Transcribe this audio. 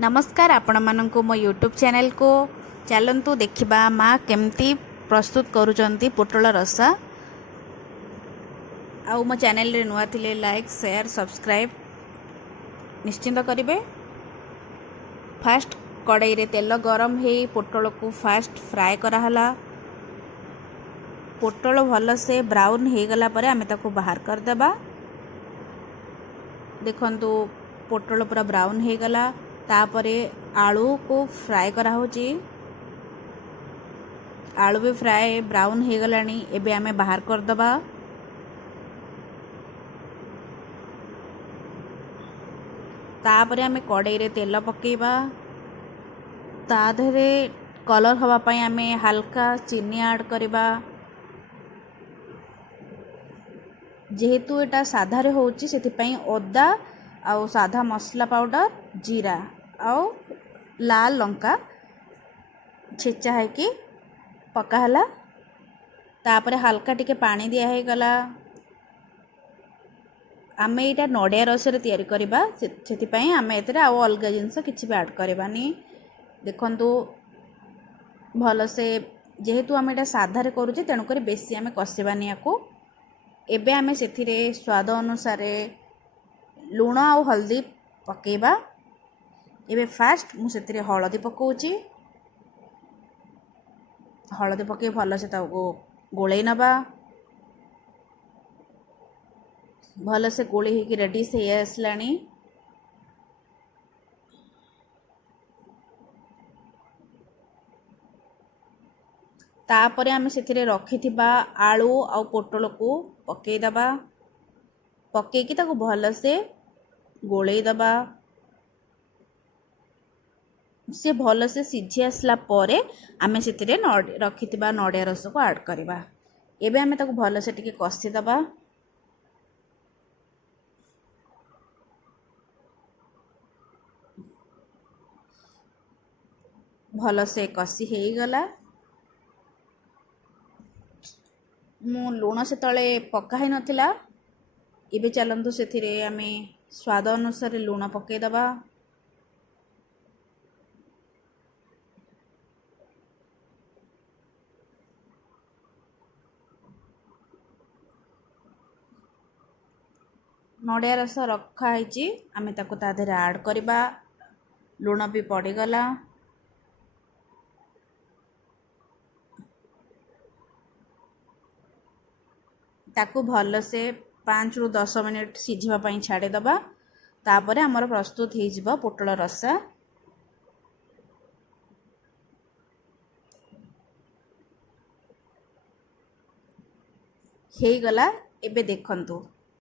नमस्कार आपण मानकु मो यूट्यूब चैनल को चलतु देखिबा माँ केमती प्रस्तुत करुचंती पोटल रसा। आउ मो चैनल रे नुआ थिले लाइक शेयर सब्सक्राइब निश्चिंत करिवे। फास्ट कड़ाई रे तेल गरम हे पोटल को फास्ट फ्राए कराहला। पोटल भल से ब्राउन हे गला परे आमे ताको बाहर कर देबा। देखंतु पोटल पूरा ब्राउन हे गला। तापरे आलू को फ्राए करा होची। आलू भी फ्राए ब्राउन हे गलानी। एबे आमे बाहर कर दबा। तापरे आमे कड़ाई रे तेल पकेबा। ता धरे कलर हवा पई आमे हल्का चीनी ऐड करबा। जेहेतु एटा साधा रे होची सेति पई ओदा आउ साधा मसला पाउडर जीरा आउ लाल लंका छेचा है कि पका हला। तापरे हल्का टिके पानी दिया है गला। आमे एटा नडिया रस रे तयारी करबा सेति पई आमे एतरे आउ अलगा जिंस किछि भी ऐड करबानी। देखंतु भल से जेहेतु आमे एटा साधा रे करूचे तेनु करी बेसी आमे कसेबानी याको। एबे आमे सेथिरे स्वाद अनुसार लूण आउ हल्दी पकेबा। एबे फास्ट मु सेथिरे हळदी पकाउची। हळदी पके भल से ताको गोळेई नबा। भल से गोळी हे कि रेडी से आसलानी। तापरे आमे सेथिरे रखिथिबा आलू आउ पोटल को पकेई दबा। पकेई कि ताको भल से गोळेई दबा। से भल से सिझी आसला परे आमे सेतिरे रखिथिबा नडिया रस को ऐड करबा। एबे आमे ताको भल से टिके कसी दबा। भल से कसी हे गला। मु लूण से तले पका हे नथिला। एबे चलंतु सेथिरे आमे स्वाद अनुसार लूण पके दबा। नडिया रस रखा है आमे ताको ता देहरे ऐड करबा। लूण भी पड़ी गला। ताको भल से 5 रु 10 मिनिट सिझिबा पई छाड़े दबा। तापरे हमर प्रस्तुत हे जिवो पोटल रसा। हे गला। एबे देखंतु